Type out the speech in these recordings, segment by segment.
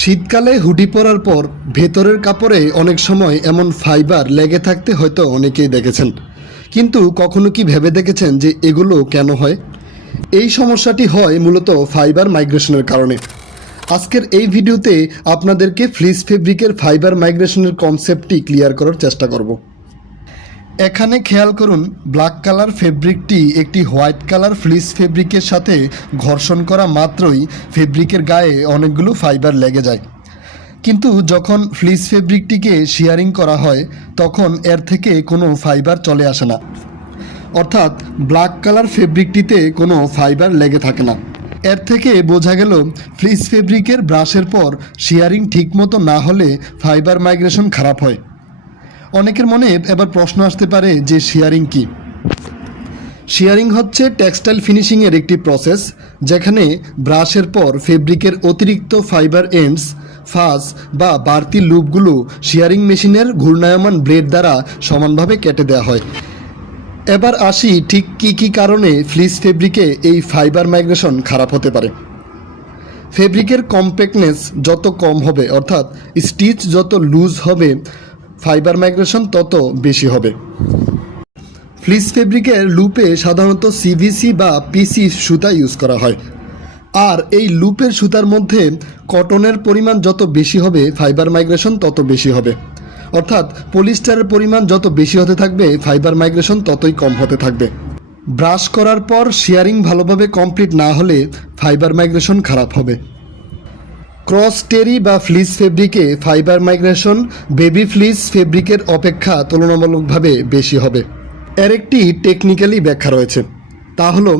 শীতকালে হুডি পরার পর ভেতরের কাপড়ে অনেক সময় এমন ফাইবার লেগে থাকতে হয়তো অনেকেই দেখেছেন, কিন্তু কখনো কি ভেবে দেখেছেন যে এগুলো কেন হয়? এই সমস্যাটি হয় মূলত ফাইবার মাইগ্রেশনের কারণে। আজকের এই ভিডিওতে আপনাদেরকে ফ্লিস ফেব্রিকের ফাইবার মাইগ্রেশনের কনসেপ্টটি ক্লিয়ার করার চেষ্টা করব। এখানে খেয়াল করুন, ব্ল্যাক কালার ফেব্রিকটি একটি হোয়াইট কালার ফ্লিস ফেব্রিকের সাথে ঘর্ষণ করা মাত্রই ফেব্রিকের গায়ে অনেকগুলো ফাইবার লেগে যায়। কিন্তু যখন ফ্লিস ফেব্রিকটিকে শিয়ারিং করা হয় তখন এর থেকে কোনো ফাইবার চলে আসে না, অর্থাৎ ব্ল্যাক কালার ফেব্রিকটিতে কোনো ফাইবার লেগে থাকে না। এর থেকে বোঝা গেল ফ্লিস ফেব্রিকের ব্রাশের পর শিয়ারিং ঠিকমতো না হলে ফাইবার মাইগ্রেশন খারাপ হয়। অনেকের মনে এবার প্রশ্ন আসতে পারে যে শিয়ারিং কি? শিয়ারিং হচ্ছে টেক্সটাইল ফিনিশিংয়ের একটি প্রসেস যেখানে ব্রাশের পর ফেব্রিকের অতিরিক্ত ফাইবার এন্ডস, ফাস বা বাড়তি লুপগুলো শিয়ারিং মেশিনের ঘূর্ণায়মান ব্লেড দ্বারা সমানভাবে কেটে দেওয়া হয়। এবার আসি ঠিক কী কারণে ফ্লিস ফেব্রিকে এই ফাইবার মাইগ্রেশন খারাপ হতে পারে। ফেব্রিকের কম্প্যাক্টনেস যত কম হবে, অর্থাৎ স্টিচ যত লুজ হবে, ফাইবার মাইগ্রেশন তত বেশি হবে। ফ্লিস ফেব্রিকের লুপে সাধারণত সিভিসি বা পিসি সুতা ইউজ করা হয়, আর এই লুপের সুতার মধ্যে কটনের পরিমাণ যত বেশি হবে ফাইবার মাইগ্রেশন তত বেশি হবে, অর্থাৎ পলিস্টারের পরিমাণ যত বেশি হতে থাকবে ফাইবার মাইগ্রেশন ততই কম হতে থাকবে। ব্রাশ করার পর শিয়ারিং ভালোভাবে কমপ্লিট না হলে ফাইবার মাইগ্রেশন খারাপ হবে। ক্রস টেরি বা ফ্লিস ফেব্রিকে ফাইবার মাইগ্রেশন বেবি ফ্লিস ফেব্রিকের অপেক্ষা তুলনামূলকভাবে বেশি হবে। এর একটি টেকনিক্যালি ব্যাখ্যা রয়েছে, তা হলো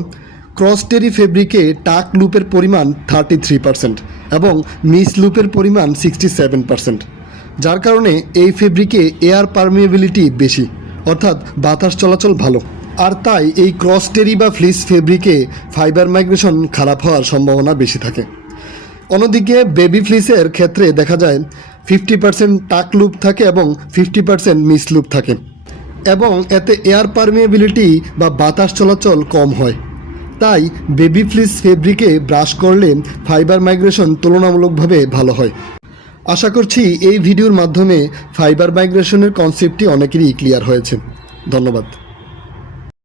ক্রস টেরি ফেব্রিকে টাক লুপের পরিমাণ 33% এবং মিস লুপের পরিমাণ 67%, যার কারণে এই ফেব্রিকে এয়ার পারমিয়েবিলিটি বেশি, অর্থাৎ বাতাস চলাচল ভালো, আর তাই এই ক্রস টেরি বা ফ্লিস ফেব্রিকে ফাইবার মাইগ্রেশন খারাপ হওয়ার সম্ভাবনা বেশি থাকে। অন্যদিকে বেবি ফ্লিসের ক্ষেত্রে দেখা যায় 50% টাক লুপ থাকে এবং 50% মিস লুপ থাকে, এবং এতে এয়ার পারমিয়েবিলিটি বা বাতাস চলাচল কম হয়। তাই বেবি ফ্লিস ফেব্রিকে ব্রাশ করলে ফাইবার মাইগ্রেশন তুলনামূলকভাবে ভালো হয়। আশা করছি এই ভিডিওর মাধ্যমে ফাইবার মাইগ্রেশনের কনসেপ্টটি অনেকেরই ক্লিয়ার হয়েছে। ধন্যবাদ।